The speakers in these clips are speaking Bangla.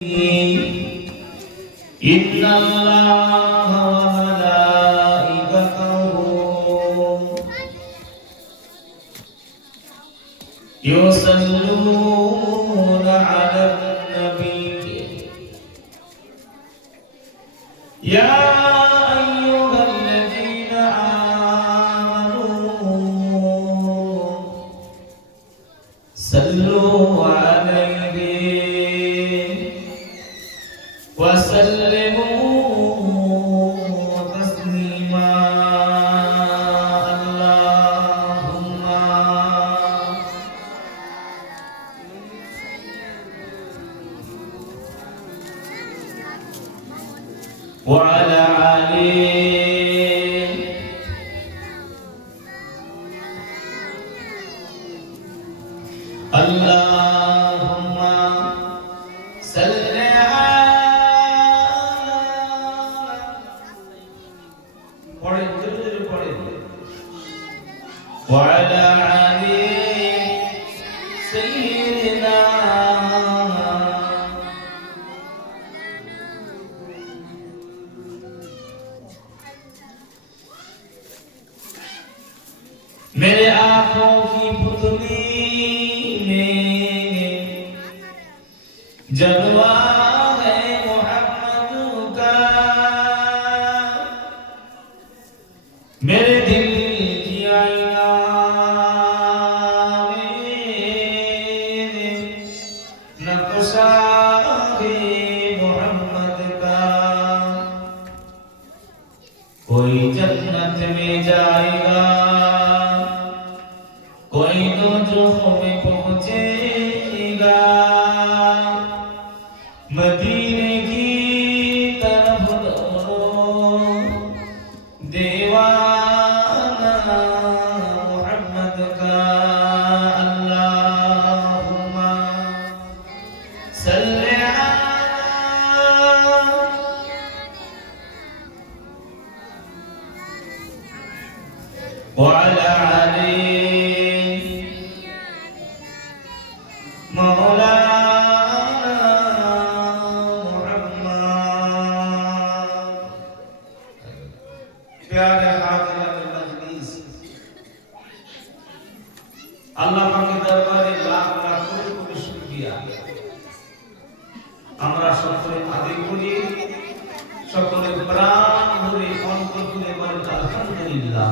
إن الله وملائكته يصلون على النبي يا أيها الذين آمنوا صلوا عليه وسلموا تسليما اللهم وعلى آله اللهم صل وعلى علي سيدنا मेरे आंखों की पुतली में जलवा है मोहम्मद का मेरे दिल की आईना नक्शा है मोहम्मद का कोई जन्नत में जाएगा कोई दोज़ख में पहुंचेगा मदीने की तरफ दोनों दीवाना मोहम्मद का अल्लाहुम्मा सल्ली وعلى علي مولانا محمد प्यारे हाज़िरान मजलिस আল্লাহ পাকের দরবারে লাখ লাখ কোটি শুকরিয়া আমরা সকলে আদায় করি সকলে প্রাণ ভরে অন্তর খুলে বলেন আলহামদুলিল্লাহ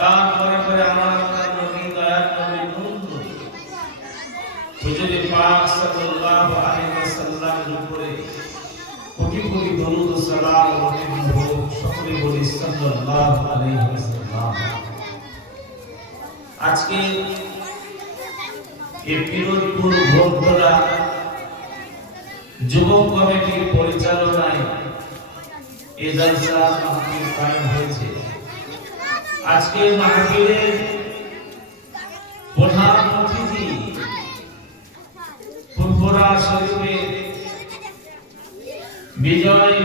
তারপরে পরে আমার নবী দয়ার নবী নূর হুজুর পাক সাল্লাল্লাহু আলাইহি ওয়াসাল্লামের উপরে কোটি কোটি দরুদ ও সালাম বর্ষিত হোক সকলে বলি সাল্লাল্লাহু আলাইহি ওয়াসাল্লাম আজকে এই পিরোজপুর ভোগদরা যুবক কমিটির পরিচালনায় এই জলসা মাহফিল কায়েম হয়েছে আজকে মাহফিলের প্রধান অতিথি ফুরফুরা শরীফের বিজয়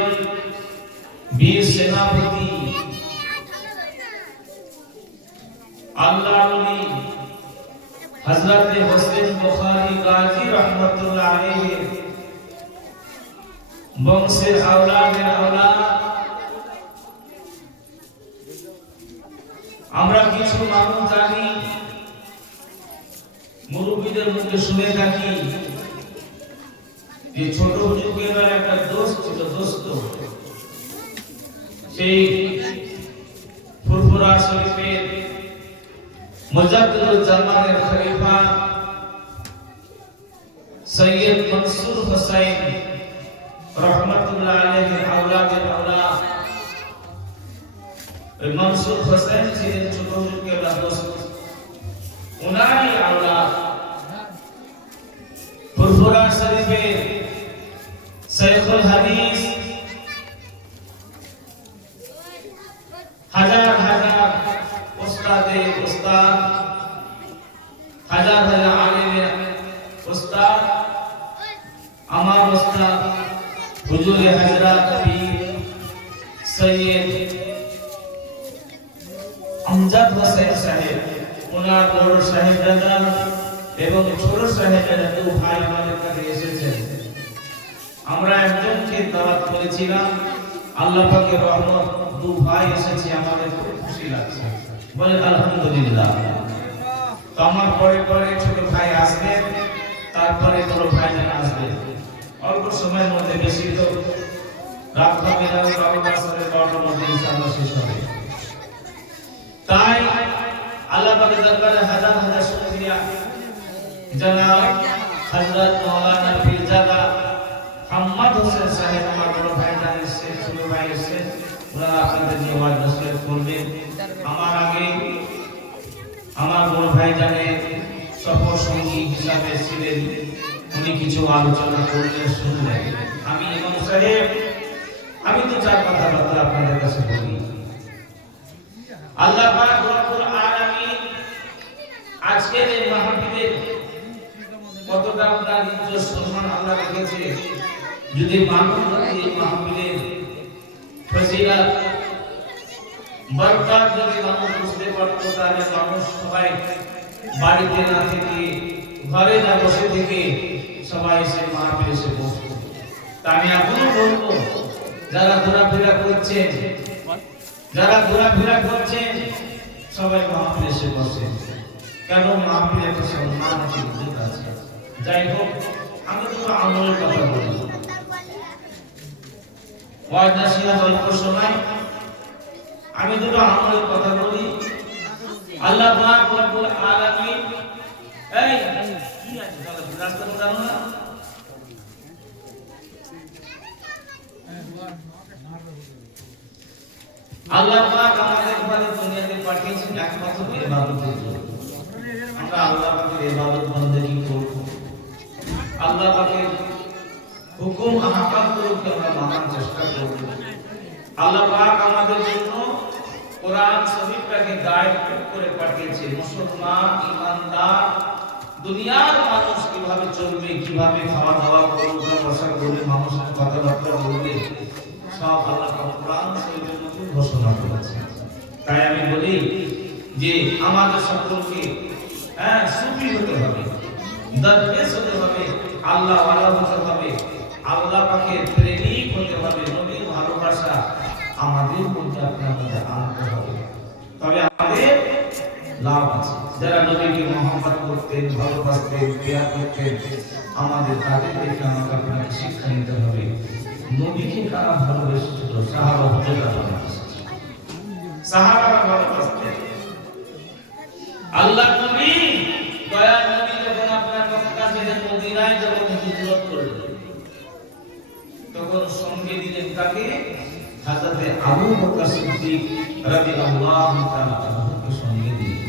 বীর সেনাপতি আল্লাহর ওলি হযরত হোসেন বুখারী গাজী রাহমাতুল্লাহ আলাইহি বংশের আওলাদের আওলাদ আমরা কিছু মানুষ জানি মুরব্বিদের মুখে শুনে থাকি যে ছোট যুগের একটা দোস্ত ছিল দোস্ত সেই ফুরফুরা শরীফের মুজাদ্দিদুল জামানের খলিফা সৈয়দ মনসুর হোসেন রহমাতুল্লাহ আলাইহির আওলাদের আওলাদ মনসুর হোসেন ছিলেন ছোট যুগের দোস্ত উনারই আওলাদ ফুরফুরা শরীফের শাইখুল হাদিস হাজার হাজার উস্তাদের উস্তাদ হাজার হাজার আলেমের উস্তাদ আমার উস্তাদ হুজুরে হযরত পীর সৈয়দ আমজাদ হোসেন সাহেব ওনার বড় সাহেবজাদা এবং ছোট সাহেবজাদা দু ভাই আমাদের কাছে এসেছেন করেছিলাম, আল্লাহ পাকের রহমত, দু ভাই এসেছে, আমাদের খুব খুশি লাগছে, বলে আলহামদুলিল্লাহ। তো আমার পরে পরে ছোট ভাই আসবে, তারপরে বড় ভাই যেন আসবে, অল্প সময়ের মধ্যে, বেশি তো রাত হবে না, বাবু আসলে 12টার মধ্যে ইনশাআল্লাহ শেষ হবে। তাই আল্লাহ পাকের দরবারে হাজার হাজার শুকরিয়া। জনাব হযরত মাওলানা পীরজাদা হাম্মদ হোসেন সাহেব, আমার বড় ভাই জানেন, ছোট ভাই এসেছেন, ওনারা আপনাদের নিয়ে ওয়াজ নসিহত করবেন। আমার আগে আমার বড় ভাই জানেন সফর সঙ্গী হিসাবে ছিলেন, উনি কিছু আলোচনা করলেন, শুনলেন। আমি ইমাম সাহেব, আমি তো চার কথাবার্তা আপনাদের কাছে বলি। আল্লাহ পাক রব্বুল আলামিন আজকের এই মাহফিলের কতটা আপনার ইজ্জত সম্মান আল্লাহ রেখেছে, যদি মানুষ এই মাহফিলের ফজিলত বরকত যদি মানুষ বুঝতে পারত, তাহলে মানুষ সবাই বাড়িতে না থেকে, ঘরে না বসে থেকে সবাই এসে মাহফিলে এসে বসত। তা আমি এখনো বলবো, যারা ঘোরাফেরা করছেন, সবাই মাহফিলে এসে বসে, কারণ মাহফিলে একটা সম্মান আছে, ইজ্জত আছে। যাই হোক, আমি তো আমলের কথা বলি, ওয়াজ নসিহত অল্প সময়, আমি দুটো আমলের কথা বলি। আল্লাহ পাক রব্বুল আলামিন, এই কি আছে রাস্তা জানো না, আল্লাহ পাক আমাদের ঘরে দুনিয়াতে পাঠিয়েছেন একমাত্র ইবাদতের জন্য। আমরা আল্লাহ পাকের ইবাদত বন্দেগী করব, আল্লাহ পাকের হুকুম আহকামগুলোকে আমরা মানার চেষ্টা করব। আল্লাহ পাক আমাদের জন্য কোরআন শরীফটাকে গাইড করে পাঠিয়েছে। মুসলমান ঈমানদার দুনিয়ার মানুষ কিভাবে চলবে, কিভাবে খাওয়া দাওয়া করবে, বসা করবে, মানুষের কথাবার্তা বলবে, সব আল্লাহ পাক কোরআন শরীফের মধ্যে ঘোষণা করেছেন। তাই আমি বলি যে আমাদের সকলকে সুফি হতে হবে, দরবেশ হতে হবে, আল্লাহ ওয়ালা হতে হবে, আল্লাহ পাকের প্রেমিক হতে হবে, নবীর ভালোবাসা আমাদের মধ্যে আপনার মধ্যে আনতে হবে, তবে আমাদের লাভ আছে। যারা নবীকে মহব্বত করতেন, ভালোবাসতেন, প্রিয় করতেন, আমাদের তাদের দেখে আমাকে আপনাকে শিক্ষা নিতে হবে। নবীকে কারা ভালোবেসেছিল? সাহাবা হুজুররা ভালোবাসতেন, সাহাবারা ভালোবাসতেন। আল্লাহ নবী, দয়ার নবী যখন আপনার মক্কা ছেড়ে মদিনায় যখন হিজরত করলেন, তখন সঙ্গে দিলেন কাকে? হযরত আবু বকর সিদ্দিক রাদিয়াল্লাহু তাআলা আনহুকে সঙ্গে দিলেন।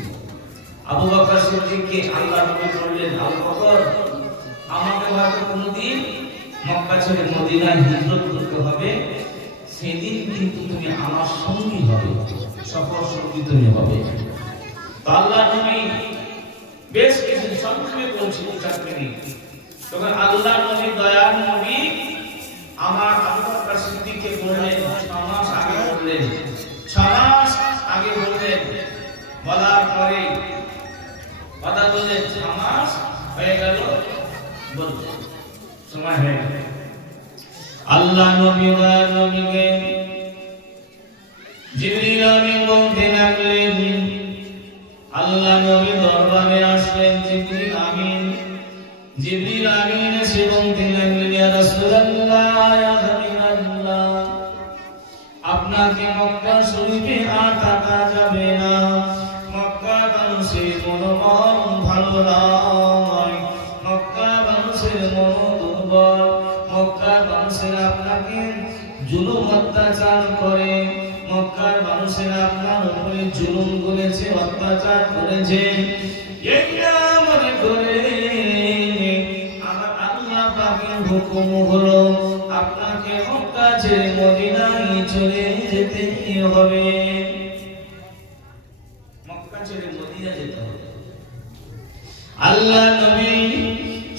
আবু বকর সিদ্দিককে আল্লাহ নবী বললেন, আবু বকর, আমাকে হয়তো কোনদিন মক্কা ছেড়ে মদিনায় হিজরত করতে হবে, সেদিন কিন্তু তুমি আমার সঙ্গী হবে, সফর সঙ্গী তুমি হবে। তো আল্লাহ নবী বেশ কিছু সংক্ষেপে বলছি, 4 মিনিট। তখন আল্লাহ নবী, দয়ার নবী আমার আবু বকর সিদ্দিককে বললেন, 6 মাস আগে বললেন, 6 মাস আগে বললেন, বলার পরে কথা বললেন, 6 মাস হয়ে গেল, বললেন সময় হয়ে গেল। আল্লাহ নবী দয়ার নবীকে জিবরিল আমিন বলতে লাগলেন, আল্লাহ নবী দরবারে আসলেন। জিবরিল আমিন এসে বলতে লাগলেন, ইয়া রাসূলুল্লাহ, ইয়া হাবিবাল্লাহ, আপনাকে মক্কা শরীফে আর থাকা যাবে না, মক্কা মানুষের মন ভালো নয়, মক্কা মানুষের মন দুর্বল, মক্কা মানুষের আপনাকে জুলুম অত্যাচার করে, মক্কার মানুষের আপনার উপরে জুলুম করেছে, অত্যাচার করেছে। এটা মনে করে আমার আল্লাহ পাকের হুকুম হলো আপনাকে মক্কা ছেড়ে মদিনায় চলে যেতে হবে, মক্কা ছেড়ে মদিনা যেতে হবে। আল্লাহ নবী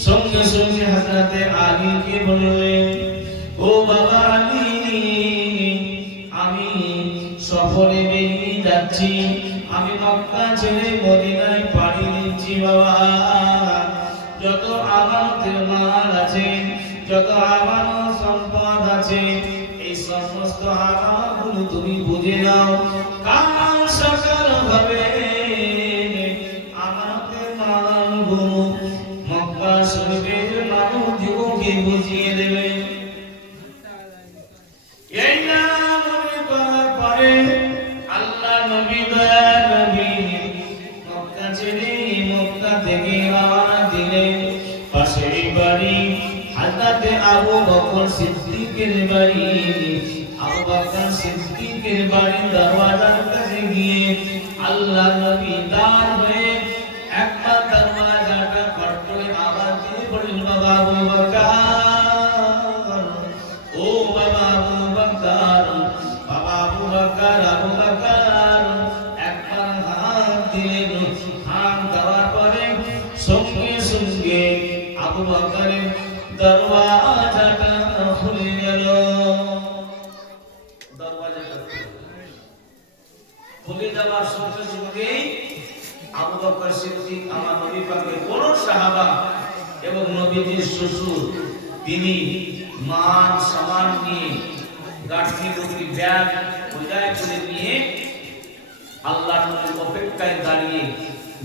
সঙ্গে সঙ্গে হযরতে আলীকে বললেন, ও বাবা আলী, আমি সফরে বেরিয়ে যাচ্ছি, আমি মক্কা ছেড়ে মদিনায় পাড়ি দিচ্ছি। বাবা, যত আমার মাল আছে, যত আমার সম্পদ আছে এই সমস্ত হারামগুলো তুমি বুঝে নাও। কাল সকাল হবে আমাকে মানব মক্কা শরীফের মানুষকে বুঝিয়ে দেবে। এই না মনে করার পরে আল্লাহ নবী দয়ার নবী মক্কা ছেড়ে মক্কা থেকে রওনা দিলেন। পাশের বাড়ি হযরতে আবু বকর সিদ্দিকের বাড়ি। আবু বকর সিদ্দিকের বাড়ির দরওয়াজার কাছে গিয়ে আল্লাহ নবী দাঁড় হয়ে একবার দরওয়াজাটা খট করে আওয়াজ দিয়ে বললেন, বাবা আবু বকর, ও বাবা আবু বকর, বাবা আবু বকর, আবু বকর। একবার হাত দিলেন। হাত দেওয়ার পরে সঙ্গে সঙ্গে আবু বকরের দরওয়াজাটা খুলে গেল। দরওয়াজাটা খুলে যাওয়ার সঙ্গে সঙ্গে আবু বকর সিদ্দিক আমার নবী পাকের বড় সাহাবা এবং নবীজির শ্বশুর, তিনি মান সম্মান নিয়ে গাঠি টুকরি ব্যাগ বোঝায় করে নিয়ে আল্লাহর নবীর অপেক্ষায় দাঁড়িয়ে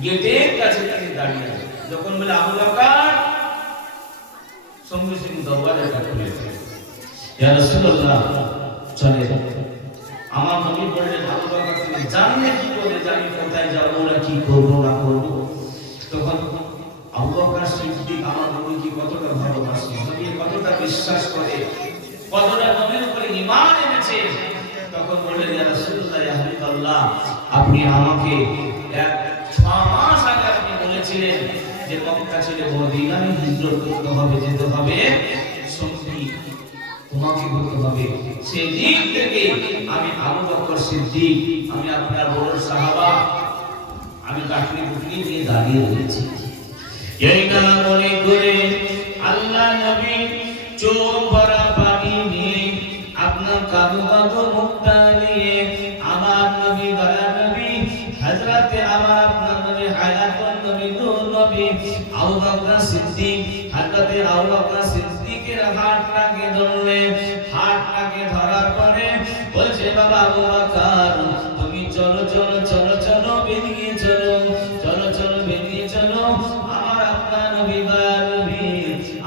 গেটের কাছে তিনি দাঁড়িয়ে। যখন বলে আবু বকর, সঙ্গে সঙ্গে দরওয়াজাটা খুলে গেল। ইয়া রাসূলুল্লাহ, চলে। আমার নবী বললেন, আবু বকর তুমি জানলে কি করে জানি কোথায় যাবো না কি করবো না করবো? তখন আবু বকর সিদ্দিক আমার নবীকে কতটা ভালোবাসে, নবী কতটা বিশ্বাস করে, কতটা নবীর উপরে ঈমান এনেছে। তখন বললেন, ইয়া রাসূলুল্লাহ, ইয়া হাবিবাল্লাহ, আপনি আমাকে 6 মাস আগে আপনি বলেছিলেন যে মক্কা ছেড়ে মদিনায় হিজরত করতে হবে, যেতে হবে, সঙ্গী তোমাকে করতে হবে। সেই দিন থেকে আমি আবু বকর সিদ্দিক, আমি আপনার বড় সাহাবা, আমি কাঠি টুকরি নিয়ে দাঁড়িয়ে রয়েছি। এই না মনে করে আল্লাহ নবী চোখ ভরা পানি নিয়ে আপনার কাঁদো কাঁদো মুখটা নিয়ে আমার নবী দয়া নবী হযরতে আমার আপনার নবী হায়াতুন নবী নূর নবী আবু বকর সিদ্দিক, হযরতে আবু বকর সিদ্দিকের হাতটাকে ধরলেন। হাতটাকে ধরার পরে বলছে, বাবা আবু বকর, তুমি চলো চলো চলো চলো বেরিয়ে চলো, চলো চলো বেরিয়ে চলো। আমার আপনার নবী দয়া নবী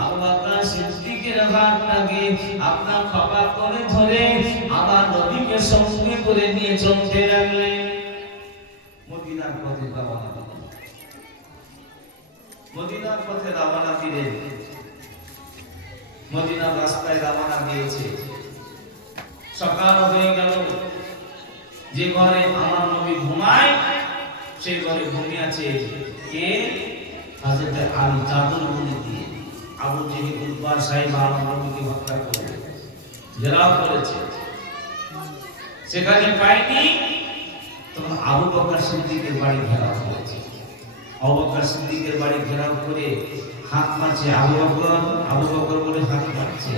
আবু বকর সিদ্দিকের হাতটাকে আপনার খপা করে ধরে আমার নবীকে সঙ্গে করে নিয়ে চলতে লাগলেন। মদিনার পথে রওনা দিলেন। মদিনার পথে রওনা দিলেন। মদিনার রাস্তায় রওনা দিয়েছে। সকাল হয়ে গেল। যে ঘরে আমার নবী ঘুমায় সেই ঘরে ঘুমিয়ে আছে কে? হযরত আলী চাদর মুড়ি দিয়ে। আবু জেহেল উতবার সাহেব আমার নবীকে হত্যা করে ঘেরাও করেছে। সেখানে পায়নি, তখন আবু বকর সিদ্দিকের বাড়ি ঘেরাও করেছে। আবু বকর সিদ্দিকের বাড়ি ঘেরাও করে হাত মারছে। আবু বকর বলে হাত মারছে।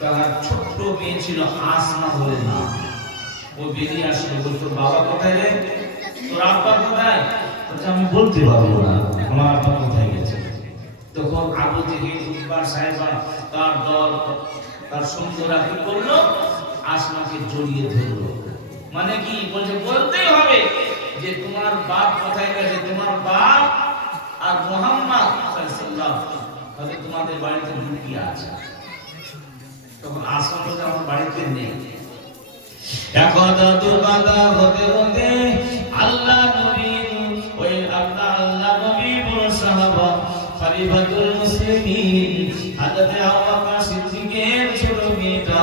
তার ছোট্ট মেয়ে ছিল আসমা বলে নাম। ও বেরিয়ে আসলো, বলতো, বাবা কোথায় রে? তোর আব্বা কোথায়? বলছে, আমি বলতে পারবো না আমার আব্বা কোথায় গেছে। তখন আবু জেহেল উতবার সাহেব তার দল, তার সঙ্গীরা কি করলো? আসমাকে জড়িয়ে ধরলো। মানে কি বলছে, বলতেই হবে যে তোমার বাপ কোথায় গেছে। তোমার বাপ আর মুহাম্মদ সাল্লাল্লাহু আলাইহি ওয়াসাল্লাম তোমাদের বাড়িতে লুকিয়ে আছে। তখন আসমান বলছে, আমার বাড়িতে নেই। একদা দুবাদা হতে হতে আল্লাহ নবী, ওই আল্লাহ নবী বড় সাহাবা খলিফাতুল মুসলিমিন হযরত আবু বকর সিদ্দিকের ছোট মেয়েটা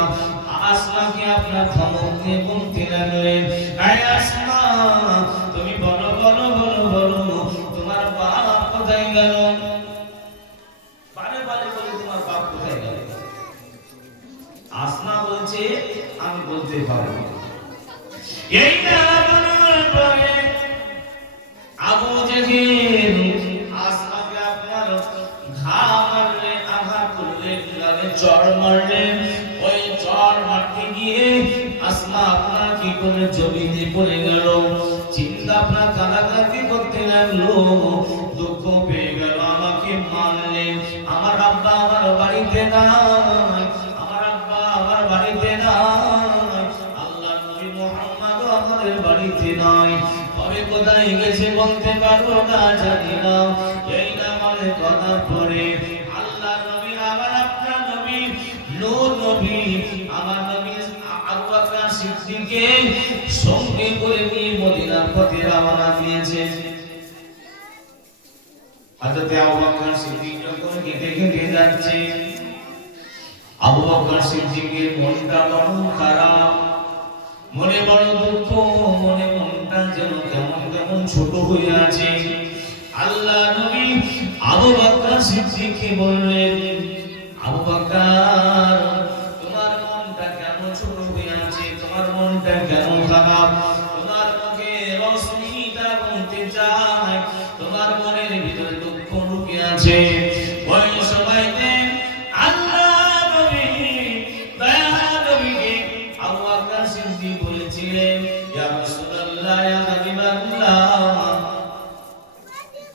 আসমাকে আপনার ধমক দিয়ে বলতে লাগলেন, আয় আসমা, তুমি বলো বলো বলো বলো তোমার বাপ কোথায় গেল? বারে বারে বলে তোমার বাপ কোথায় গেল? আসমা বলছে, আমি বলতে পারবো না। এই না বলার পরে আবু জেহেল আসমাকে আপনার ঘা মারলে, আঘাত করলে, গালে চড় মারলে। ওই চড় মারতে গিয়ে আসমা আপনার কি করে জমিনে পড়ে গেল। চিন্তা আপনার কান্নাকাটি করতে লাগলো, দুঃখ পেয়ে গেল, আমাকে মারলে, আমার আব্বা আমার বাড়িতে নাই, আমার আব্বা আমার বাড়ি কোথায় গেছে বলতে পারবো না, জানি না। এই নামাজের কথা পড়ে আল্লাহ নবী, আমার আপনার নবী, নূর নবী, আমার নবী আবু বকর সিদ্দিককে সঙ্গে করে নিয়ে মদিনার পথে রওনা দিয়েছে। হযরত আবু বকর সিদ্দিক যখন হেঁটে হেঁটে যাচ্ছে, আবু বকর সিদ্দিকের মনটা বড় খারাপ, মনে বড় দুঃখ, মনটা যেন কেমন কেমন ছোট হয়ে আছে। আল্লাহ নবী আবু বকর সিদ্দিককে বললেন, আবু বকর, তোমার মনটা কেন ছোট হয়ে আছে, তোমার মনটা কেন খারাপ, তোমার মুখে রশ্মিটা বলতে চায়, তোমার মনের ভিতরে দুঃখ ঢুকে আছে। ওই সময়তে আল্লাহ নবী দয়া নবীকে আবু বকর সিদ্দিক বলেছিলেন, ইয়া রাসূলুল্লাহ, ইয়া হাবিবাল্লাহ,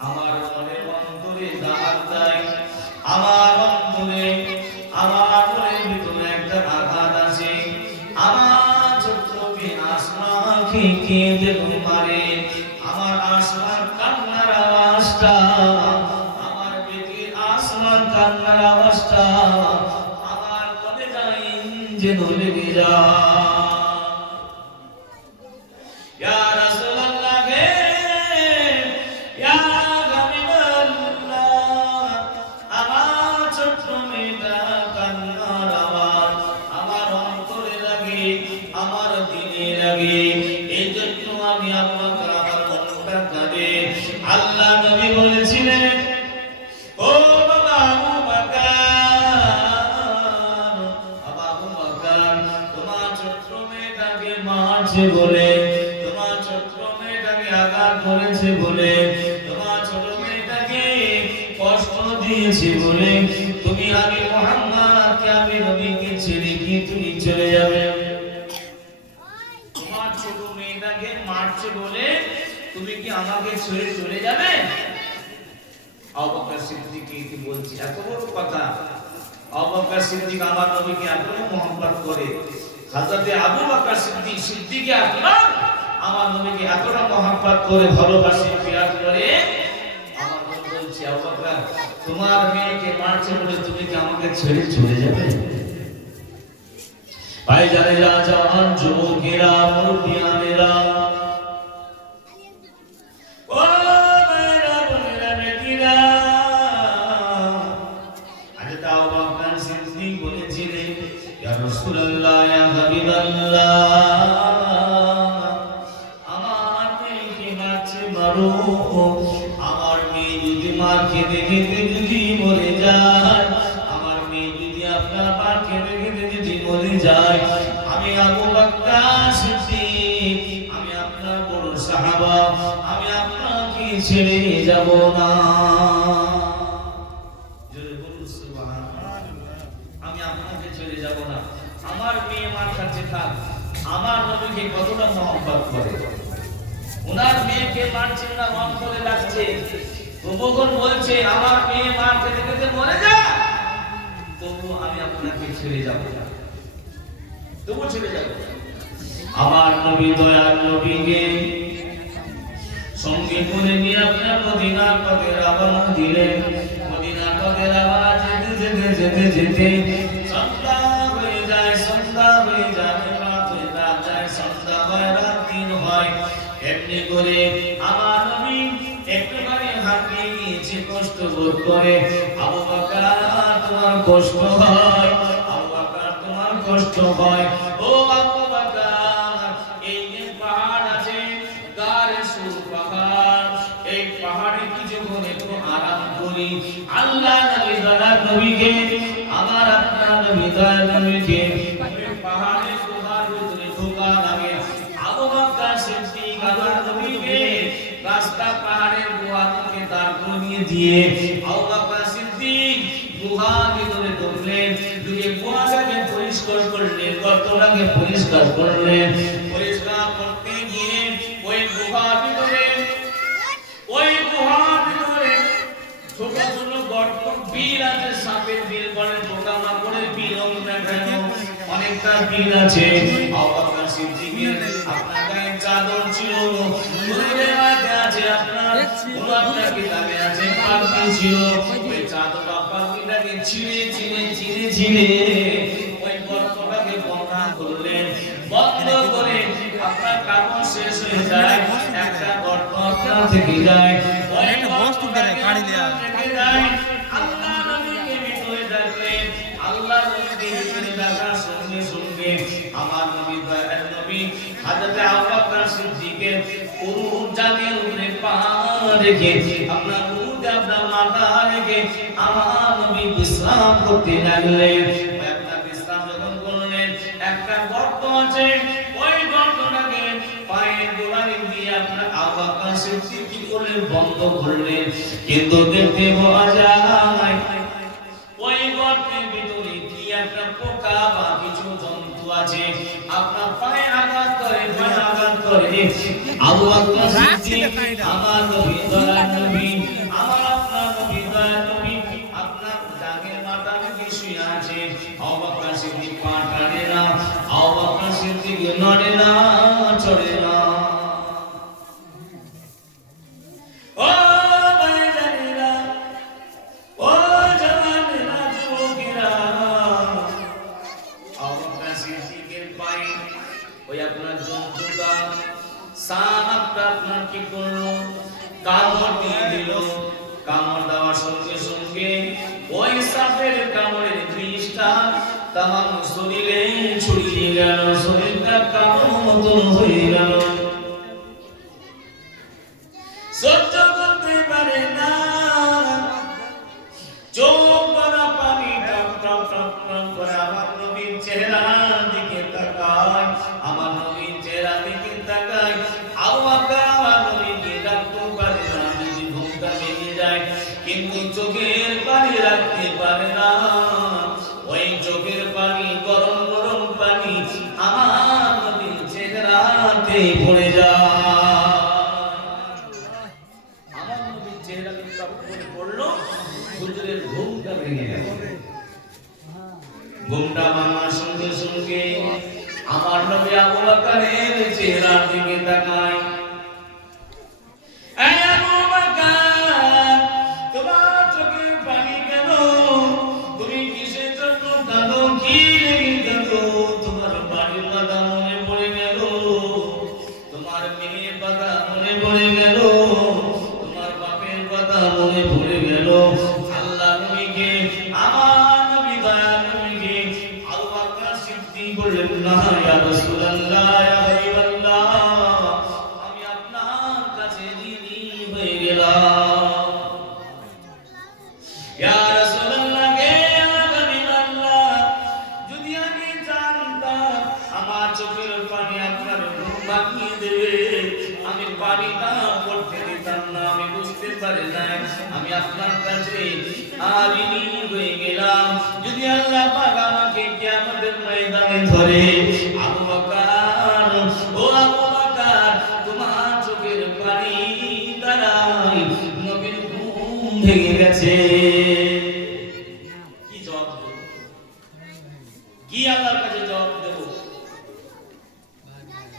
আমার মনে অন্তরে দাগ দেয়, আমার অন্তরে, আমার মনের ভিতরে একটা আঘাত আছে। আমার ছোট্ট মেয়ে আসমাকে কেঁদে পারে, আমার আসমার কান্নার আওয়াজটা, আমার বেটির আসমার কান্নার আওয়াজটা আমার মনে যায় যেন লেগে যায়। ইয়া রাসূলুল্লাহ হে, ইয়া হাবিবাল্লাহ, আমার ছোট্ট মেয়েটা কান্নার আওয়াজ আমার অন্তরে লাগে, আমার দিলে লাগে, এই জন্য আমি আপনাকে আমার মনটা কাঁদে। আল্লাহ নবী বলেছিলেন, ও বাবা আবু বকর, আবু বকর, তোমার ছোট্ট মেয়েটাকে মারছে বলে, তোমার ছোট্ট মেয়েটাকে আঘাত করেছে বলে, তোমার ছোট মেয়েটাকে কষ্ট দিয়েছে বলে তুমি আমি মুহাম্মদকে, আমি নবীকে ছেড়ে কি তুমি চলে যাবে? তোমার ছোট মেয়েটাকে মারছে বলে তুমি কি আমাকে ছেড়ে চলে যাবে? আবু বকর সিদ্দিক কি বলছি, এত বড় কথা। আবু বকর সিদ্দিক আমার নবীকে এত মহব্বত করে, হযরত আবু বকর সিদ্দিক সিদ্দিকে আকবর আমার নবীকে এতটা মহব্বত করে, ভালোবাসে, প্যার করে। আমার নবী বলছে, আবু বকর, তোমার মেয়েকে মারছে বলে তুমি কি আমাকে ছেড়ে চলে যাবে? ভাইজানেরা, জওয়ান যুবকেরা, মুরব্বিয়ানেরা, ও ভাইরা, বোনেরা, বেটিরা, হযরত আবু বকর সিদ্দিক বলেছিলেন, ইয়া রাসূলুল্লাহ, ইয়া হাবিবাল্লাহ, আমার মেয়েকে মারছে মারো, আমার মেয়ে যদি মার খেতে খেতে যদি মরে যায়, আমার মেয়ে যদি আপনার মার খেতে খেতে যদি মরে যায়, আমি আবু বকর সিদ্দিক, আমি আপনার বড় সাহাবা, আমি আপনাকে ছেড়ে যাব না। জোরে বলুন সুবহানাল্লাহ। আমি আপনাকে ছেড়ে যাব না। আমার মেয়ে মার কাছে থাক। আমার নবীকে কতটা মহব্বত করে, ওনার মেয়েকে মারছেন না, মন করে লাগছে, প্রভুগণ বলছে আমার মেয়ে মার খেতে খেতে মরে যা, তবু আমি আপনাকে ছেড়ে যাব না, তবু ছেড়ে যাব না। আমার নবী দয়াল নবীকে সঙ্গে করে নিয়ে আপনার মদিনার পথে রওনা দিলেন। মদিনার পথে রওনা যেতে যেতে যেতে যেতে সন্ধ্যা হয়ে যায়, সন্ধ্যা হয়ে যায়, রাত হয়ে যায়, সন্ধ্যা হয়, রাত দিন হয়। এমনি করে আমার নবী একটুখানি হাঁপিয়ে গিয়েছে, কষ্ট বোধ করে। আবু বকর, তোমার কষ্ট হয়, আবু বকর, তোমার কষ্ট হয়। ও আবু বকর, এই যে পাহাড় আছে, গারে সুর পাহাড়, এই পাহাড়ে কিছুক্ষণ একটু আরাম করি। আল্লাহ নবী দয়াল নবীকে, আমার আপনার নবী দয়াল নবীকে পাহাড়ে গুহার ভিতরে ঢোকা লাগে। আবু বকর সিদ্দিক আমার নবীকে রাস্তা পাহাড়ের গুহা থেকে দাঁড় করিয়ে দিয়ে আবু বকর সিদ্দিক গুহার ভিতরে ঢুকলেন, ঢুকে গুহাটাকে পরিষ্কার করলেন, গর্তটাকে পরিষ্কার করলেন। পরিষ্কার করতে গিয়ে ওই গুহার ভিতরে, ওই গুহার ভিতরে ছোট ছোট গর্ত, বিল আছে, সাপের বিল বলেন, পোকামাকড়ের বিল, অনেকটা বিল আছে। আবু বকর সিদ্দিকের আপনার গায়ে চাদর ছিল, নাকি দাগে আছে পাখি ছিল ওই চাঁদ বা পাখিটাকে ছিঁড়ে ছিঁড়ে ছিঁড়ে ছিঁড়ে ওই গর্তটাকে বন্ধ করলেন বন্ধ করে আপনার কাপড় শেষ হয়ে যায় একটা গর্ত আপনার থেকে যায় ওই গর্তটাকে থেকে যায় আল্লাহ নবীকে ভিতরে ডাকলেন আল্লাহ নবীকে ভিতরে ডাকার সঙ্গে সঙ্গে আমার নবী দয়ার নবী হযরত আবু বকর সিদ্দিকের উরুজ জানের উপরে পা রেখে আপনার উরুজ আপনার মাথা রেখে আমার নবী বিশ্রাম করতে লাগলেন একটা বিশ্রাম যখন করলেন একটা গর্ত আছে ওই গর্তটাকে পায়ের গোড়ালি দিয়ে আপনার আবু বকর সিদ্দিক কি করলেন বন্ধ করলেন কিন্তু দেখতে পাওয়া যায় ওই গর্তের ভিতরে কি একটা পোকা বা কিছু জন্তু আছে আপনার পায়ে আঘাত করে আবু বকর সিদ্দিক আমার নবী দয়ার নবী আমার আপনার নবী দয়ার নবী আপনার জাগের মাথা থেকে শুয়ে আছে আবু বকর সিদ্দিক পা টানে না আবু বকর সিদ্দিক নড়ে না চড়ে না ও ভাইজানেরা ও জওয়ানেরা যুবকেরা আবু বকর সিদ্দিকের পায়ে ওই আপনার জন্তুটা সাপটা আপনার কি করলো কামড় দিয়ে দিল কামড় দেওয়ার সঙ্গে সঙ্গে ওই সাপের কামড়ের বিষটা তামাম শরীরে ছড়িয়ে গেল শরীরটা কামড় মতন হয়ে গেল সহ্য করতে পারে না চোখ ভরা পানি টপ টপ টপ টপ করে আমার নবীর চেহারার দিকে তাকায় আমার নবীর চেহারা দিকে তাকায় আবু বকর আমার নবীকে ডাকতে পারে না যদি ঘুমটা ভেঙে যায় কিন্তু চোখের পানি রাখতে পারে না ওই চোখের পানি গরম গরম পানি আমার নবীর চেহারাতে পড়ে যায় আমার নবীর চেহারাতে টপ করে পড়লো হুজুরের ঘুমটা ভেঙে গেল ঘুমটা ভাঙার সঙ্গে সঙ্গে আমার নবী আবু বকরের চেহারার দিকে তাকায় এই আবু বকর তোমার চোখের পানি কেন তুমি কিসের জন্য কাঁদো কি লেগে কাঁদো তোমার বাড়ির কথা মনে পড়ে গেল তোমার মেয়ের কথা মনে পড়ে গেল তোমার বাপের কথা মনে পড়ে গেল আল্লাহ নবীকে আমার নবী দয়ার নবীকে আবু বকর সিদ্দিক বললেন না ইয়া রাসূলুল্লাহ ইয়া হাবিবাল্লাহ আমি আপনার কাছে ঋণী হয়ে গেলাম ইয়া রাসূলুল্লাহ কে ইয়া হাবিবাল্লাহ যদি আমি জানতাম আমার চোখের পানি আপনার ঘুম ভাঙিয়ে দেবে আমি পানিটা পড়তে দিতাম না আমি বুঝতে পারি না আমি আপনার কাছে ঋণী হয়ে গেলাম যদি আল্লাহ পাক আমাকে কিয়ামতের ময়দানে ধরে আবু বকর ও আবু বকর তোমার চোখের পানি দ্বারাই নবীর ঘুম ভেঙে গেছে কি জবাব দেব কি আল্লাহর কাছে জবাব দেব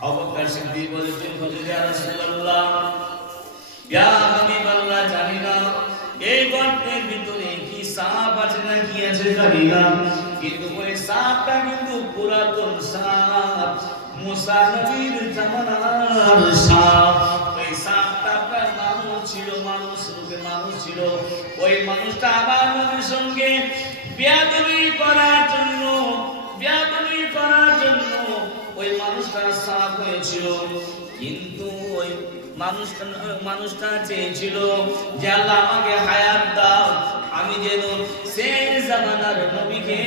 আবু বকর সিদ্দিক বলেছেন হুজুর ইয়া রাসূলুল্লাহ ইয়া হাবিবাল্লাহ জানি না এই গর্তের ভিতরে কি সাপ আছে না কি আছে জানি না কিন্তু ওই সাপটা কিন্তু পুরাতন সাপ মুসা নবীর জামানার সাপ ওই সাপটা প্রায় মানুষ ছিল মানুষ রূপে মানুষ ছিল ওই মানুষটা আবার নবীর সঙ্গে বেয়াদবি করার জন্য ওই মানুষটা সাপ হয়েছিল কিন্তু ওই মানুষটা চেয়েছিল যে আল্লাহ আমাকে হায়াত দাও আমি যেন শেষ জামানার নবীকে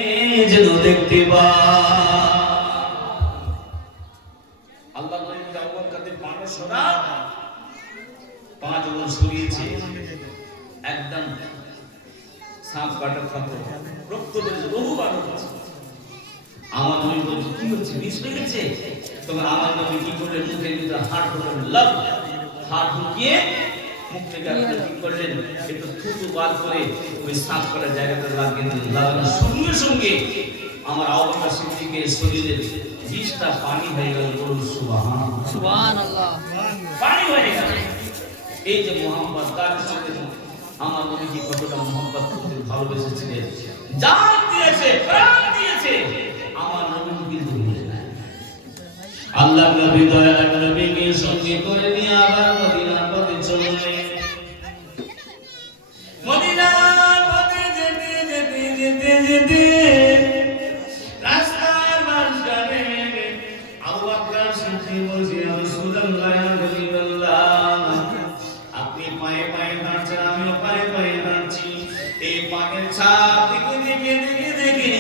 যেন দেখতে পাই আল্লাহ নবী আবু বকরের পাটা সরা পা যখন সরিয়েছে একদম সাপ কাটা থাকতো রক্ত বেরিয়ে বহু বার হচ্ছে আমার নবী বলছে কি হচ্ছে মিস হয়ে গেছে তখন আমার নবী কি করলেন মুখের ভিতরে হাত ঢোকালেন লাভ হাত ঢুকিয়ে মুখ থেকে আপনি কি করলেন একটু থুতু বার করে ওই সাফ করার জায়গাটা লাগিয়ে দিলেন লাগানোর সঙ্গে সঙ্গে আমার আবু বকর সিদ্দিকের শরীরে 20টা পানি হয়ে গেল বলুন সুবহানাল্লাহ সুবহানাল্লাহ পানি হয়ে গেল এই যে মোহাম্মদ তার সাথে আমার নবীজি কতটা মোহাম্মত করতে ভালোবেসেছিলেন, জান দিয়েছে, প্রাণ দিয়েছে, আমার নবী কিন্তু ভুলে নাই। আল্লাহ নবী দয়ার নবীকে সঙ্গে করে নিয়ে আবার মদিনার পথে চললেন। মদিনার পথে যেতে যেতে যেতে যেতে রাস্তার মাঝখানে আবু বকর সিদ্দিক বলছে, ইয়া রাসূলুল্লাহ, ইয়া হাবিবাল্লাহ, আপনি পায়ে পায়ে হাঁটছেন, আমিও পায়ে পায়ে হাঁটছি। এই পায়ের ছাপ দেখে দেখে দেখে দেখে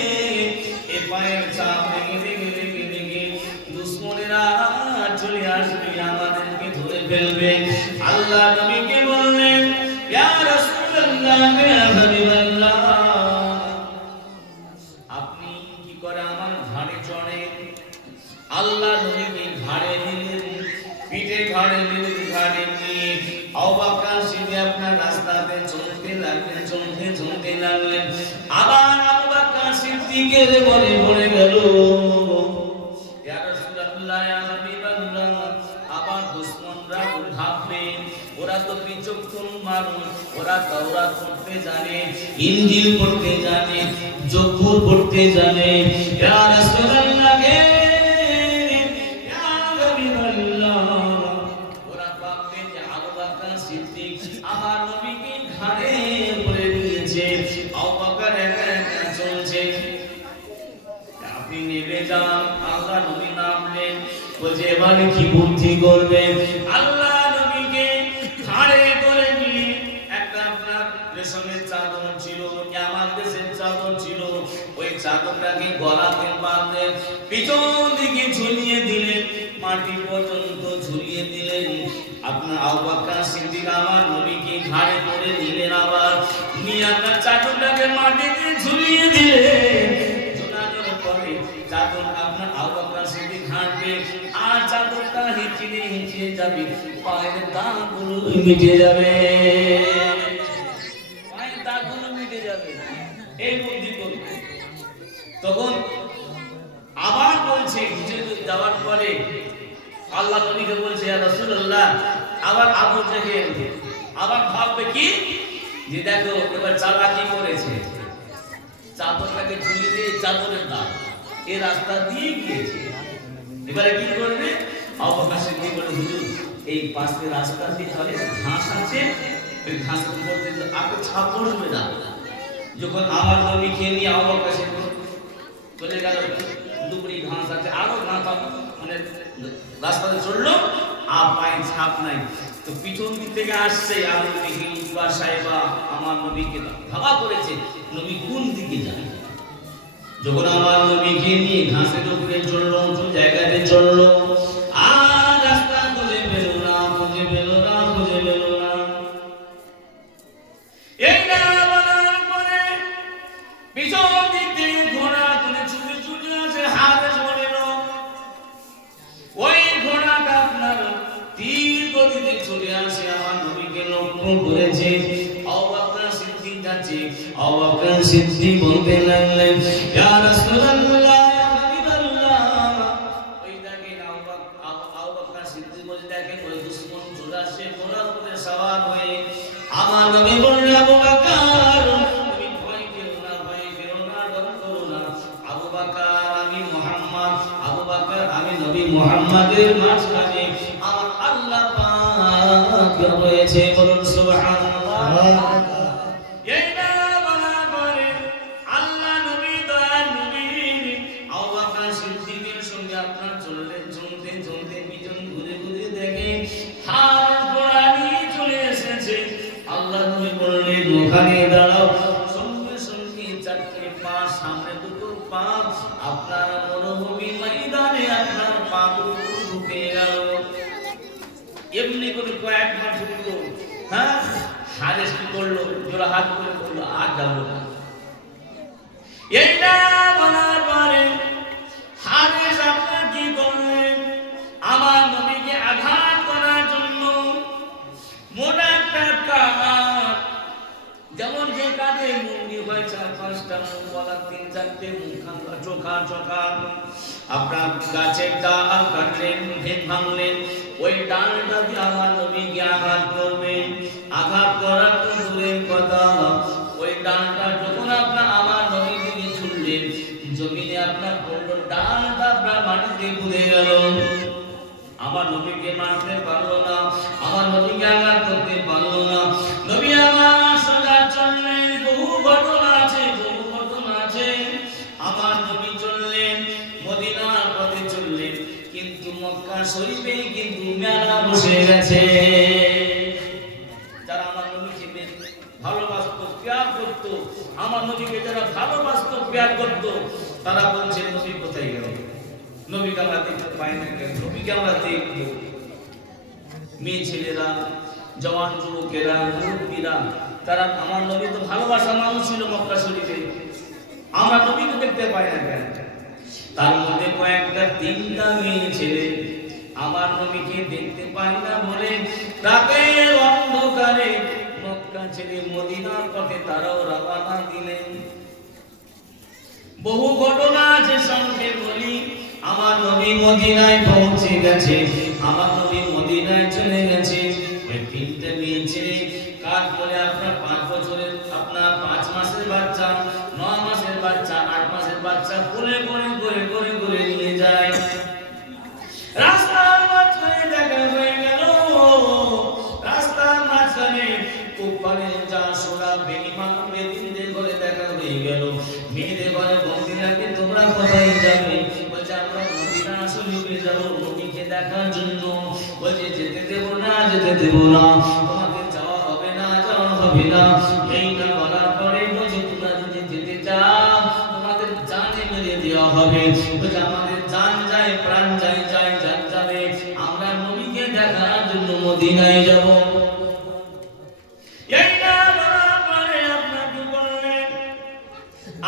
এই পায়ের ছাপ দেখে দেখে দেখে দেখে দুশমনেরা চলে আসবে, আমাদেরকে ধরে ফেলবে। আল্লাহ নবীকে বললেন, ইয়া রাসূলুল্লাহ, ইয়া হাবিবাল্লাহ, আপনি কি করে আমার ঘাড়ে চড়েন? আল্লাহ নবীকে ঘাড়ে নিলেন, পিঠে ঘাড়ে নিলেন, ঘাড়ে নিয়ে আবু বকর সিদ্দিক আপনার রাস্তাতে চলতে লাগলেন, চলতে চলতে লাগলেন। আবার আবু বকর সিদ্দিকের মনে পড়ে গেল, ইয়া রাসূলুল্লাহ, ইয়া হাবিবাল্লাহ, আবার দুশমনরা ভাববে ওরা তো বিচক্ষণ মানুষ, ওরা তাওরাত পড়তে জানে, ইনজিল পড়তে জানে, জবুর পড়তে জানে। ইয়া রাসূলুল্লাহ, ইয়া হাবিবাল্লাহ, ওরা ভাববে যে আবু বকর সিদ্দিক আমার নবীকে ঘাড়ে করে নিয়েছে, আবু বকর একা একা চলছে, আপনি নেমে যান। আল্লাহ নবী নামলেন, বলছে এবারে কি বুদ্ধি করবে? আল্লাহ নবীকে ঘাড়ে করে নিয়ে একটা আপনার রেশমের চাদর ছিল, আমার দেশের চাদর ছিল, ওই চাদরটাকে গলাতে বাঁধলেন, পিছন দিকে ঝুলিয়ে দিলেন, মাটি পর্যন্ত ঝুলিয়ে দিলেন। আপনার আবু বকর সিদ্দিক আমার নবীকে ঘাড়ে করে নিলেন, আবার নিয়ে আপনার চাদরটাকে মাটিতে ঝুলিয়ে দিলেন। চাদর আপনার আবু বকর সিদ্দিক হাঁটবে, আর চাদরটা হিঁচিয়ে হিঁচিয়ে যাবে, পায়ের দাগগুলো মিটে যাবে, পায়ের দাগগুলো মিটে যাবে, এই বুদ্ধি করবে। তখন আবার বলছে, কিছু যাওয়ার পরে আল্লাহ নবীকে বলছে, ইয়া রাসূলুল্লাহ, আবার আবু জেহেল আবার ভাববে কি যে দেখো এবার চালাকি করেছে, চাদরটাকে ঝুলিয়ে দিয়ে চাদরের দাগ এই রাস্তা দিয়ে গিয়েছে, এবারে কি করবে? আবু বকর সিদ্দিক বলে, হুজুর এই পাশে রাস্তা দিয়ে তাহলে ঘাস আছে, ওই ঘাসের উপর থেকে আপনি ছাপ পড়বে না। যখন আমার নবীকে নিয়ে আবু বকর সিদ্দিক চলে গেল, দুপুরি ঘাস আছে, আরো ঘাস মানে রাস্তাতে চললো, আর পায়ে ছাপ নাই। তো পিছন দিক থেকে আসছে আবু বকর সাহেবা আমার নবীকে ধাওয়া করেছে, নবী কোন দিকে যায়? যখন আমার নবীকে নিয়ে ঘাসের উপরে চললো, উঁচু জায়গাতে চললো, আর রাস্তা খুঁজে পেল না, খুঁজে পেল না, খুঁজে পেল না। এই না বলার পরে পিছন দিক থেকে ঘোড়া করে ছুটে ছুটে আসে, হাতে চলেল, ওই ঘোড়াটা আপনার তীর গতিতে চলে আসে, আমার নবীকে লক্ষ্য করেছে। আবু বকর সিদ্দিক যাচ্ছে, আবু বকর সিদ্দিক বলতে লাগলেন, ইয়া রাসূলুল্লাহ, ইয়া হাবিবাল্লাহ, ওই দেখেন আবু বকর সিদ্দিক বলে, দেখেন ওই দুশমন চলে আসছে ঘোড়ার উপরে সওয়ার হয়ে। আমার নবী বললেন, আবু বকর, তুমি ভয় পেও না, ভয় পেও না, ডর করো না। আবু বকর, আমি মুহাম্মদ, আবু বকর আমি নবী মুহাম্মাদের মাঝখানে আমার আল্লাহ পাক রয়েছে, বলুন সুবহানাল্লাহ। এই না বলা করে আল্লাহ নবী দয়ার নবী আবু বকর সিদ্দিকের সঙ্গে আপনার চললেন, চলতে চলতে পিছন ঘুরে ঘুরে দেখে হাত ঘোড়া নিয়ে চলে এসেছে। আল্লাহ নবী বললেন, ওখানে দাঁড়াও। সঙ্গে সঙ্গে চারটে পা, সামনে দুটো পা আপনার মরুভূমি ময়দানে আপনার পা দুটো ঢুকে গেল। এমনি করে কয়েকবার ঢুকলো, হ্যাঁ, হারেস কি করলো, জোড়া হাত করে করলো, আর যাবো না। এই না বলার পরে হারেস আপনার কি করলেন? আমার নবীকে আঘাত করার জন্য মোটা একটা কাঠ, যেমন যে কাঠে মুন্ডি হয় 4-5টা মুখ, বলা 3-4টে মুখ, চোখা ফাঁকা, আপনার গাছের ডাল কাটলেন, ভেদ ভাঙলেন, ওই ডালটা দিয়ে আমার নবীকে আঘাত করবে। আঘাত করার তো দূরের কথা, ওই ডালটা যখন আপনার আমার নবীর দিকে ছুড়লেন, জমিনে আপনার পড়লো, ডালটা আপনার মাটিতে পুড়ে গেল। আমার নবীকে মারতে পারলো না, আমার নবীকে আঘাত করতে পারলো না। নবী আমার সোজা চললেন। বহু ঘটনা আছে, বহু ঘটনা আছে। আমার নবী চললেন, মদিনার পথে চললেন, কিন্তু মক্কা শরীফে কিন্তু মেলা বসে গেছে। যারা আমার নবীকে ভালোবাসতো, প্যার করতো, আমার নবীকে যারা ভালোবাসতো, প্যার করতো, তারা বলছে নবী কোথায় গেল, নবীকে আমরা দেখতে পাই না কেন, নবীকে আমরা দেখবো। মেয়ে ছেলেরা, জওয়ান যুবকেরা, মুরব্বীরা, তারা আমার নবী তো ভালোবাসা মানুষ ছিল মক্কা শরীফে, আমরা নবীকে দেখতে পাই না কেন। তার মধ্যে কয়েকটা তিনটা মেয়ে ছেলে আমার নবীকে দেখতে পাই না বলে রাতের অন্ধকারে মক্কা ছেড়ে মদিনার পথে তারাও রওনা দিলেন। বহু ঘটনা আছে, সংক্ষেপ বলি। আমার নবী মদিনায় পৌঁছে গেছে, আমার নবী মদিনায় চলে গেছে। ওই তিনটা মেয়ে ছেলে কাজ করে আপনার 5 বছরের, আপনার 5 মাসের বাচ্চা, 9 মাসের বাচ্চা, 8 মাসের বাচ্চা কোলে করে করে করে করে নিয়ে যায়। রাস্তার মাঝখানে দেখা হয়ে গেল, রাস্তার মাঝখানে কোপালে যা সোনা বেঈমান বেদিনদের ঘরে দেখা হয়ে গেল। মেয়েদের ঘরে বন্দিরাকে তোমরা কোথায় যাবে? বলছে আমরা মদিনা শরীফে যাব নবীকে দেখার জন্য। বলছে যেতে দেব না, যেতে দেব না, তোমাদের যাওয়া হবে না, যাওয়া হবে না। এই না বলার পরে বলছে তোমরা যদি যেতে চাও তোমাদের জানে মেরে দেওয়া হবে। বলছে আমাদের জান যায়, প্রাণ যায়, যায় জান যাবে, আমরা নবীকে দেখার জন্য মদিনায় যাব। এই না বলার পরে আপনাকে বললেন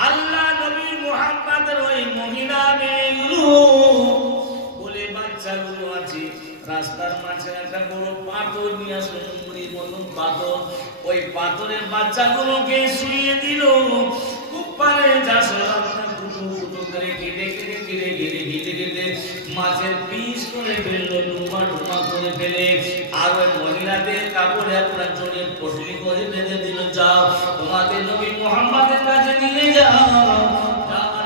আল্লাহ নবী মুহাম্মদের ওই মহিলা মেয়েগুলো বলে বাচ্চাগুলো আছে, রাস্তার মাঝে একটা বড় পাথর নিয়ে আসলেন, মুড়ির মতন পাথর। ওই পাথরের বাচ্চাগুলোকে শুইয়ে দিল। খুব পারে যা আপনার দুটো দুটো করে কেটে কেটে কেটে কেটে কেটে কেটে মাছের পিস করে ফেললো, ডুমা ডুমা করে ফেলে। আর ওই মহিলাদের কাপড়ে আপনার জড়িয়ে পটলি করে বেঁধে দিল, যাও তোমাদের নবী মুহাম্মাদের কাছে নিয়ে যাও,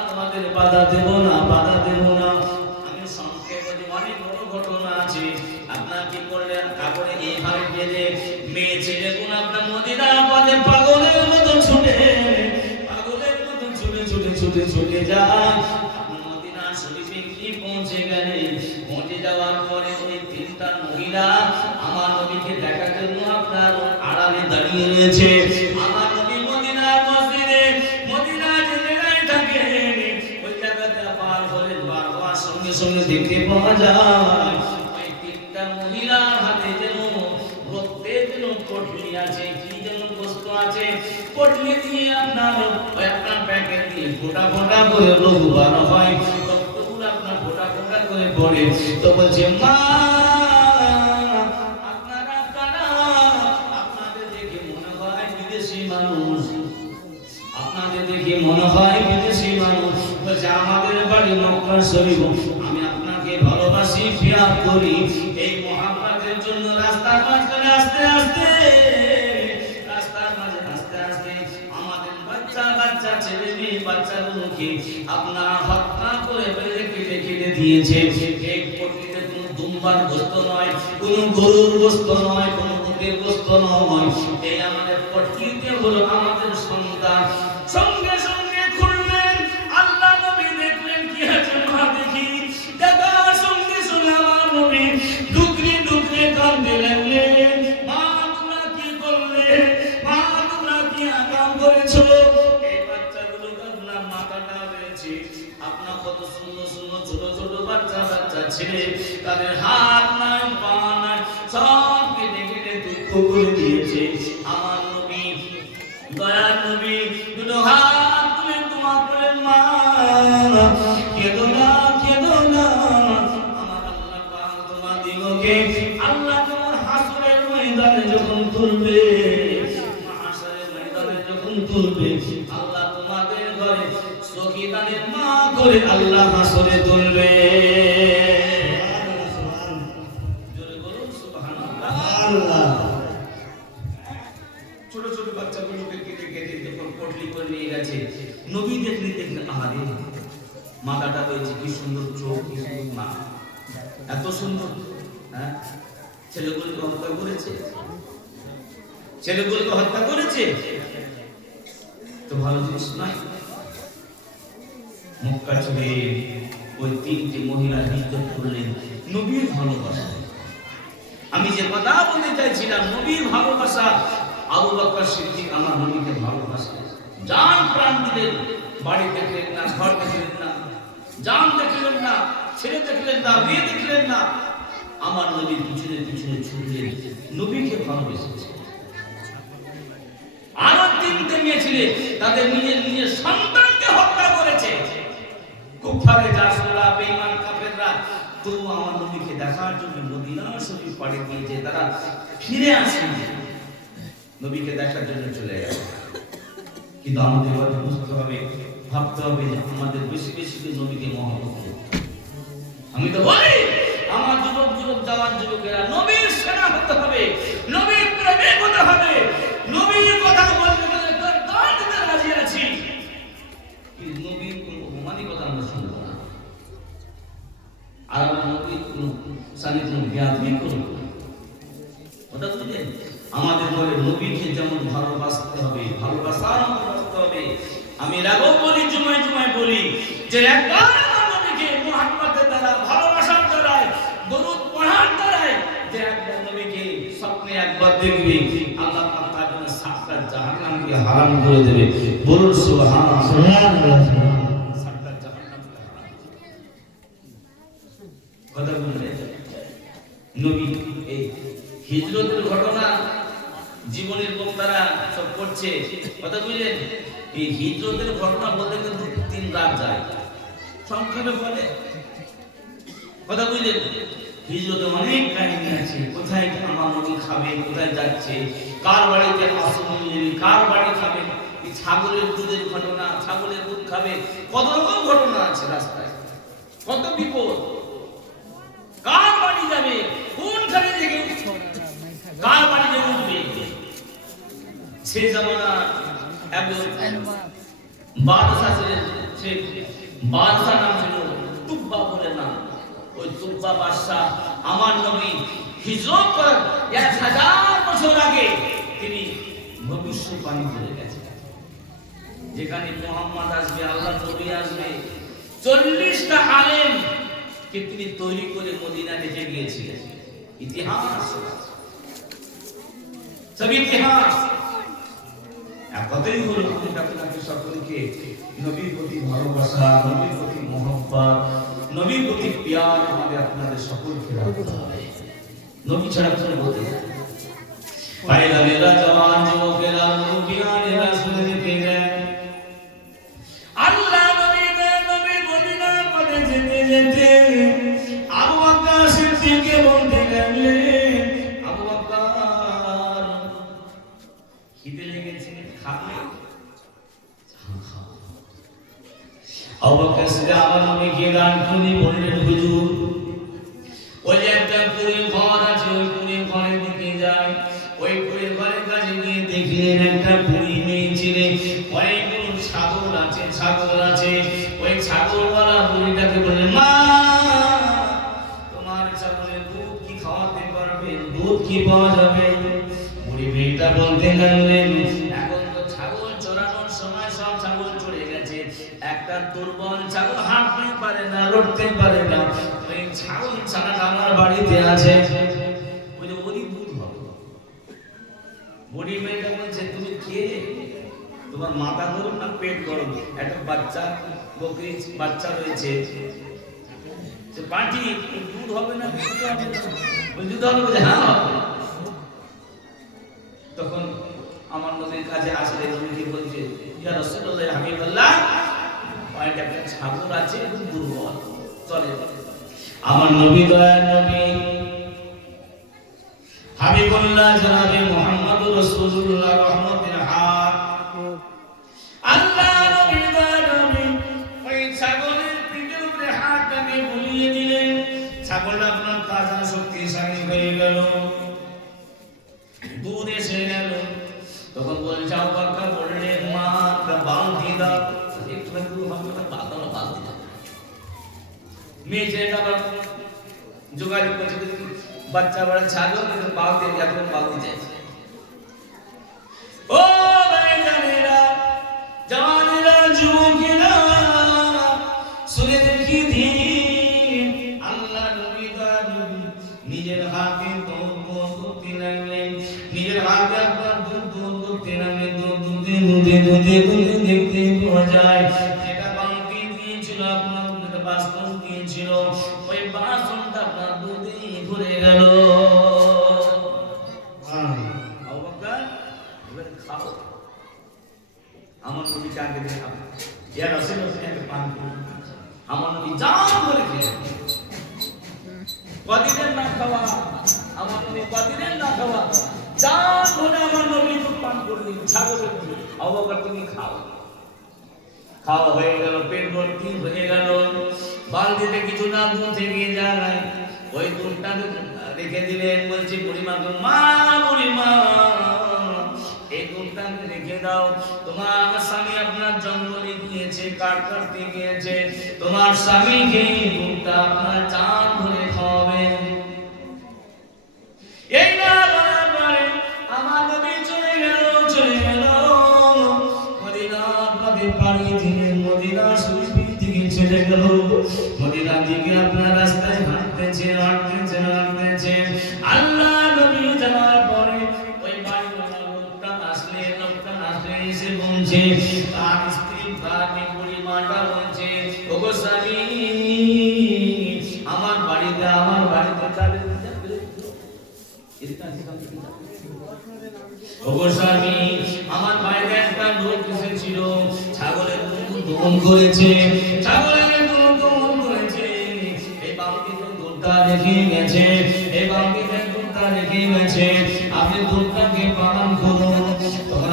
তোমাদের বাধা দেব না, বাধা দেব না। আমি সংক্ষেপে অনেক বড় ঘটনা আছে। আপনার কি করলেন, কাপড়ে এইভাবে বেঁধে মেয়ে ছেলে কোন আপনার মদিনার পথে পাগলের মতো ছুটে, পাগলের মতো ছুটে ছুটে ছুটে ছুটে যায়। মদিনা শরীফে কি পৌঁছে গেলেন। পৌঁছে যাওয়ার পরে ওই তিনটা মহিলা আমার নবীকে দেখার জন্য আপনার আড়ালে দাঁড়িয়ে রয়েছে। আমার নবী মদিনার মসজিদে, মদিনা যে জায়গায় থাকে ওই জায়গাতে পার হলে বার হওয়ার সঙ্গে সঙ্গে দেখতে পাওয়া যায় ওই তিনটা মহিলার হাতে যেন রক্তের যেন পটলি আছে, কি যেন বস্তু আছে, পটলি দিয়ে আপনার ওই আপনার প্যাকেট দিয়ে ফোঁটা ফোঁটা করে লঘু বার হয়, রক্তগুলো আপনার ফোঁটা ফোঁটা করে পড়ে। তো বলছে মা আপনারা কারা? আপনাদের দেখে মনে হয় বিদেশি মানুষ, আপনাদের দেখে মনে হয় বিদেশি মানুষ। বলছে আমাদের বাড়ি মক্কা শরীফ, আমি আপনাকে ভালোবাসি, প্যার করি। এই মুহাম্মাদের জন্য রাস্তার মাঝখানে আস্তে আস্তে, রাস্তার মাঝে আস্তে আস্তে আমাদের বাচ্চা বাচ্চা ছেলে মেয়ে বাচ্চাগুলোকে আপনার হত্যা করে ফেলে কেটে কেটে দিয়েছে। এই পটলিতে কোনো দুম্বার গোস্ত নয়, কোনো গরুর গোস্ত নয়, কোনো উটের গোস্ত নয়, এই আমাদের পটলিতে হলো আমাদের সন্তান। সঙ্গে সঙ্গে খুললেন, আল্লাহ নবী দেখলেন কি আছে মা দেখি, দেখার সঙ্গে সঙ্গে আমার নবী ডুকরে ডুকরে কাঁদতে লাগলেন। মা তোমরা কি করলে? মা তোমরা কি আকাম করেছো? এই বাচ্চাগুলো আপনার মাথাটা রয়েছে, আপনার কত সুন্দর সুন্দর ছোট ছোট বাচ্চা বাচ্চা ছেলে, তাদের হাত নাই পা নাই, সব কেটে কেটে দুঃখ করে দিয়েছে। আমার নবী, দয়ার নবী দুটো হাত তুলে দোয়া করেন, মা কেঁদো না, কেঁদো না। আমার আল্লাহ পাক তোমার দিগকে আল্লাহ তোমার হাসরের ময়দানে যখন তুলবে, মাহশরের ময়দানে যখন তুলবে, আল্লাহ তোমাদের ঘরে শহীদানের মা করে করে আল্লাহ হাসরে তুলবে। ছোট ছোট বাচ্চাগুলোকে কেটে কেটে যখন পটলি করে নিয়ে গেছে, নবী দেখলেন আহারে মাথাটা হয়েছে, কি সুন্দর চোখ, কি সুন্দর মা, এত সুন্দর। হ্যাঁ, ছেলেগুলোকে হত্যা করেছে, ছেলেগুলোকে হত্যা করেছে, তো ভালো জিনিস নয়। মক্কা ছেড়ে ওই তিনটি মহিলা হিজরত করলেন নবীর ভালোবাসা। আমি যে কথা বলতে চাইছিলাম, নবীর ভালোবাসা। আবু বকর সিদ্দিক আমার নবীকে ভালোবাসা, জান প্রাণ দিলেন। বাড়ি দেখলেন না, ঘর দেখলেন না, জান দেখলেন না, ছেলে দেখলেন না, মেয়ে দেখলেন না, আমার নবীর পিছনে পিছনে ছুটলেন, নবীকে ভালোবেসেছে। আরো তিনটে মেয়ে ছিলেন, তাদের নিজের সন্তানকে হত্যা করেছে। কুফারে জাসুরা, বেঈমান কাফেররা তো আমার নবীকে দেখার জন্য মদিনা শরীফ পাড়ি দিয়েছে, তারা ফিরে আসেনি, নবীকে দেখার জন্য চলে গেল। কিন্তু আমাদের বুঝতে হবে, ভাবতে হবে যে আমাদের বেশি বেশি নবীকে মহব্বত করতে। আমি তো বলি আমার যুবক জওয়ান যুবকেরা নবীর সেনা হতে হবে, নবীর প্রেমিক হতে হবে। নবীর কথা বলতে গেলে তোর গান দিতে রাজি আছি, কিন্তু নবীর কোনো অপমানিক কথা আমরা শুনবো না। আর আমরা নবীর কোনো সান্নিধ্য জ্ঞাতই করবো না। কথা বুঝলেন? আমাদের ঘরে নবীকে যেমন ভালোবাসতে হবে, ভালোবাসার মতো বাঁচতে হবে। আমি রাগও বলি, জুমায় জুমায় বলি যে একবার আমার নবীকে মুহাব্বতের দ্বারা, ভালোবাসার দ্বারা, দরুদ পড়ার দ্বারা যে একবার নবীকে স্বপ্নে একবার দেখবে, আল্লাহ পাক তার জন্য 7টা জাহান্নামকে হারাম করে দেবে। বলুন সুবহানাল্লাহ। 7টা জাহান্নামকে হারাম। কথা বললেন নবী এই হিজরতের ঘটনা জীবনের বক্তারা সব করছে। কথা বুঝলেন? এই হিজরতের ঘটনা বলতে কিন্তু 3 রাত যায়, সংক্ষেপে বলে। কথা বুঝলেন? হিজরতে অনেক কাহিনী আছে, কোথায় আমার নবী খাবে, কোথায় যাচ্ছে, কার বাড়িতে আশ্রয় নেবে, কার বাড়ি খাবে, এই ছাগলের দুধের ঘটনা, ছাগলের দুধ খাবে, কত রকম ঘটনা আছে রাস্তায়, কত বিপদ, কার বাড়ি যাবে, কোনখানে থেকে কার বাড়িতে উঠবে। সে জামানা একজন বাদশা ছিলেন, সে বাদশা নাম ছিল তুব্বা বলে নাম। ওই তুব্বা বাদশা আমার নবী হিজরত করার 1000 বছর আগে তিনি ভবিষ্যৎবাণী করে গেছেন, যেখানে মুহাম্মদ আসবে, আল্লাহ নবী আসবে, 40টা আলেম কে তিনি তৈরি করে মদিনা রেখে গিয়েছিলেন। ইতিহাস, সব ইতিহাস। একটাই হলো আপনাদের সকলকে নবীর প্রতি ভালোবাসা, নবীর প্রতি মহব্বত, নবীর প্রতি প্যার আমাদের আপনাদের সকলকে রাখতে হবে। নবী ছাড়া কোনো গতি নেই। পায়গামেরা জওয়ান যুবকেরা নবীয়ানে রাসূলকে দেন। আল্লাহ নবী মদিনা পথে যেতে যেতে আবু বকর সিদ্দিককে বলতে লাগলেন, আবু বকর খিদে লেগেছে, খাবে? আবু বকর সিদ্দিক আমার নবীকে গান শুনে বললেন, হুজুর ওই যে একটা পুরী ঘর আছে, ওই পুরী ঘরের দিকে যাই। ওই পুরী ঘরের কাছে গিয়ে দেখলেন একটা পুরী মেয়ে ছেলে, অনেকগুলো ছাগল আছে, ছাগল আছে। ওই ছাগলওয়ালা বুড়িটাকে বললেন, মা তোমার ছাগলের দুধ কি খাওয়াতে পারবেন, দুধ কি পাওয়া যাবে? বুড়ি মেয়েটা বলতে লাগলেন, এখন তো ছাগল চড়ানোর সময়, সব ছাগল চড়ে গেছে, একটা দুর্বল ছাগল হাঁটতে পারে না, লড়তে পারে না, ওই ছাগল ছানাটা আমার বাড়িতে আছে, ওই যে ওরই দুধ হবে। বুড়ি মেয়েটা বলছে, তুমি কে? তোমার মাথা গরম না পেট গরম? একটা বাচ্চা বকরি বাচ্চা রয়েছে, সে পাটি, দুধ হবে না? দুধ হবে? হ্যাঁ হবে। তখন আমার নবীর কাছে আসলে নবীকে বলছে, ইয়া রাসূলুল্লাহ, ইয়া হাবিবাল্লাহ, একটা ছাগল আছে, খুব দুর্বল, চলে। আমার নবী দয়ার নবী হাবিবুল্লাহ জনাবে মুহাম্মদুর রাসূলুল্লাহ রহমতের হাত, আল্লাহ নবী দয়ার নবী ওই ছাগলের ছাগল আপনার তাজা শক্তিশালী হয়ে গেল, দুধ এসে গেল। তখন বলছে আবু বকর বললেন মা বালতি দাও, একটু একটু বালতি দাও। মেয়ে ছেলেটা আবার যোগাযোগ করছে, বাচ্চা বড় ছাগল কিন্তু বালতি এখন বালতি চাইছে। ও ভাইজানেরা, জওয়ানেরা, যুবকেরা, শুনে দেখি দিন আল্লাহ নবী নিজের হাতে দুধ করতে লাগলেন, নিজের হাতে আপনার দুধ করতে লাগলেন। দুধে দেখতে পাওয়া যায় যেটা বালতি দিয়েছিল আপনার বাসন দিয়েছিল, ওই বাসনটা আপনার দুধে ভরে গেল। আবু বকর এবার খাও, আমার নবী চাকে দিয়ে খাবো, ইয়া রাসূলুল্লাহকে পান করুন। আমার নবী জান বলে খেয়ে কদিনের না খাওয়া, আমার নবী কদিনের না খাওয়া, জান বলে আমার নবী দুধ পান করলেন ছাগলের দুধ। আবু বকর তুমি খাও। খাওয়া হয়ে গেল, পেট ভর্তি হয়ে গেল। বালতিতে কিছু না দুধ থেকে যায়, ওই দুধটা রেখে দিলেন। বলছি বুড়িমা, মা বুড়িমা এই দুধটা রেখে দাও, তোমার স্বামী আপনার জঙ্গলে গিয়েছে, কাঠ কাটতে গিয়েছে, তোমার স্বামীকে দুধটা আপনার চান ধরে খাওয়াবেন। এই না বলার পরে আমার নবী চলে গেল মদিনার পথে পাড়ি দিয়ে মদিনা শরীফের দিকে চলে গেল। মদিনার দিকে আপনার রাস্তায় হাঁটতেছে। আল্লাহ নবী যাওয়ার পরে ওই বাড়িওয়ালা লোকটা আসলে এসে বলছে, তার স্ত্রী তাকে বুড়িমাটা বলছে, ওগো স্বামী আমার বাড়িতে যাবে। ওগো স্বামী আমার বাইরে একটা লোক এসেছিল, ছাগলের দুধ দহন করেছে, এই বালতিতে দুধটা রেখে গেছে, আপনি দুধটাকে পান করুন। তখন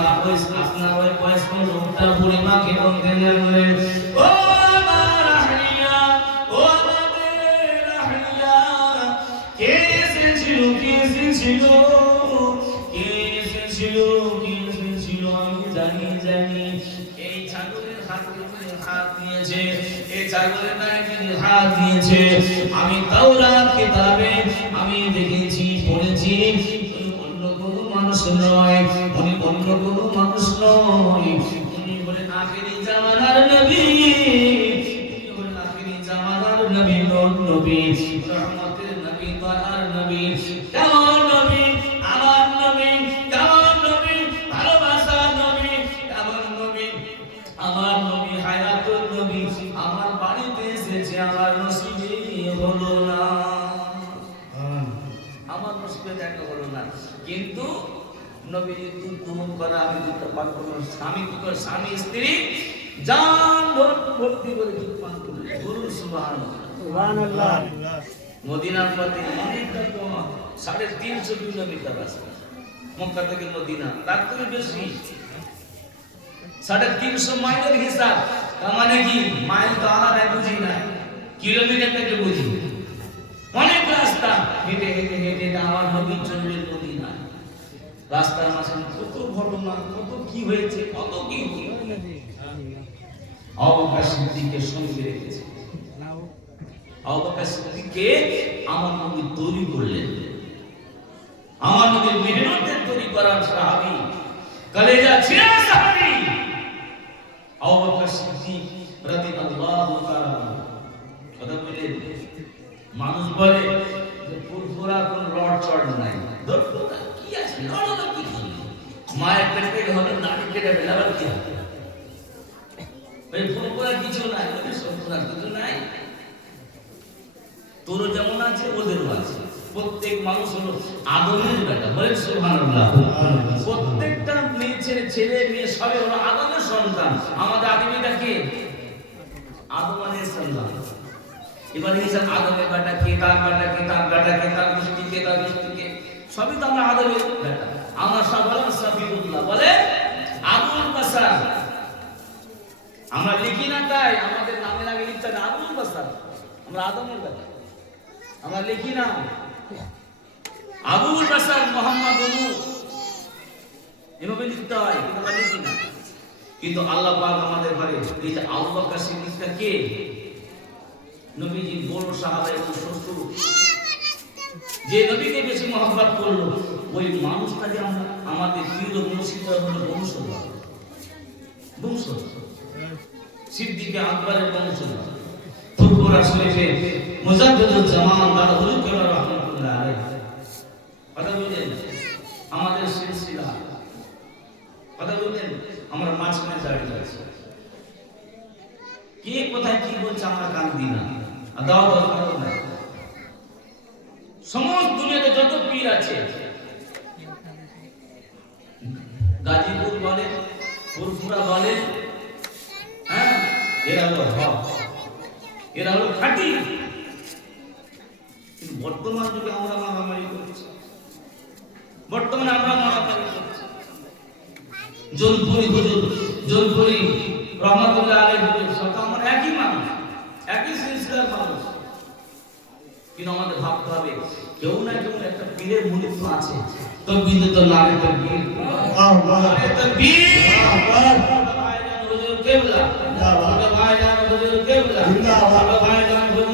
আপনার ওই বয়স্ক লোকটা বুড়িমাকে বলতে লাগলেন, ও আমার রাহলিয়া, ও আমাদের রাহলিয়া, কে এসেছিল আমি জানি। এই ছাগলের হাত দিয়েছে, আমি তাওরাত কিতাবে আমি দেখেছি, পড়েছি, অন্য কোনো মানুষ নয়, উনি বলেন আখিরি জামানার নবী, নবী রহমতের নবী, দয়ার নবী, কেমন নবী, আমার নবী, কেমন নবী, ভালোবাসার নবী, কেমন নবী, আমার নবী হায়াতুর নবী, আমার বাড়িতে এসেছে, আমার নসিবে হলো না, আমার নসিবে দেখা হলো না। কিন্তু নবী দুধ দহন করা, আমি দুধটা পান করলাম, স্বামী স্ত্রী জান ভর্তি করে দুধ পান করলেন। সুবহানাল্লাহ। মদিনার পথে অনেকটা 350 কিলোমিটার রাস্তা, মক্কা থেকে মদিনা, তার থেকে বেশি 350 মাইলের হিসাব। তার মানে কি মাইল তো আলাদা বুঝি না, কিলোমিটার থেকে বুঝি। অনেক রাস্তা হেঁটে আমার নবী চললেন মদিনা। রাস্তার মাঝে কত ঘটনা, কত কি হয়েছে, কত কি আবু বকর সিদ্দিককে সঙ্গে রেখেছে। আবু বকর সিদ্দিককে আমার নবী তৈরি করলেন, আমার নবীর মেহনতের তৈরি করার সাহাবী, কলেজা ছিঁড়া সাহাবী আবু বকর সিদ্দিক রাদিয়াল্লাহু তাআলা। কথা বলেন, মানুষ বলে যে ফুরফুরা কোন রড চড় নাই, দরকার কি আছে, নড়া কি মায়ের পেটে হলো নারী কেটে বেলাবার কি হবে, ফুরফুরা কিছু নাই, ফুরফুরা কিছু নাই। তোর যেমন আছে ওদেরও আছে। প্রত্যেক মানুষ হলো আদমের বেটা, বলেন সুবহানাল্লাহ। প্রত্যেকটা ছেলে মেয়ে সবাই হলো আদমের সন্তান। আমাদের আদিপিতা কে? আদম আলাইহিস সালাম। এবার এই আদমের বেটা কে, তার বেটা কে, তার বেটা কে, তার গোষ্ঠী কে, তার গোষ্ঠী কে, সবই তো আমরা আদমের বেটা। আমরা সব বলেন সাফিউল্লাহ, বলে আবুল বাসার। আমরা লিখি না তাই আমাদের নামে আগে লিখতে হবে আবুল বাসার, আমরা আদমের বেটা। আমরা লিখি না আবুল বাশার মোহাম্মদ অনু এভাবে লিখতে হয়, কিন্তু আমরা লিখি না। কিন্তু আল্লাহ পাক আমাদের ঘরে এই যে আবু বকর সিদ্দিকটা কে? নবীজির বড় সাহাবা এবং শ্বশুর, যে নবীকে বেশি মহব্বত করলো, ওই মানুষটাকে আমরা আমাদের প্রিয় বংশীধর হলো বংশধর, বংশধর সিদ্দিকে আকবরের বংশধর ফুরফুরা শরীফে মুজাদ্দিদুল জামান দাদা হুজুর কেবলা রাহমাতুল্লাহ আলাইহি কথা বলেন। আমাদের সিলসিলা কথা বলেন, আমরা মাঝখানে দাঁড়িয়ে আছি, কে কোথায় কি বলছে আমরা কান দিই না, দাও দরকার নাই। সমস্ত দুনিয়াতে যত পীর আছে, গাজীপুর বলেন, ফুরফুরা বলেন, হ্যাঁ, এরা হলো হক, এরা হলো খাঁটি। কিন্তু বর্তমান যুগে আমরা মারামারি করছি, বর্তমানে আমরা মারামারি করছি। জলপুরি হুজুর, জলপুরি রহমাতুল্লাহ আলাইহি হুজুর সাথে আমরা একই মানুষ, একই সিলসিলার মানুষ, কিন্তু আমাদের ভাবতে হবে কেউ না কেউ একটা পীরের মুরিদ আছে। তকবীর তো নারে তকবীর, নারে তকবীর, ভাইজান হুজুর কেবলা, ভাইজান হুজুর কেবলা, ভাইজান হুজুর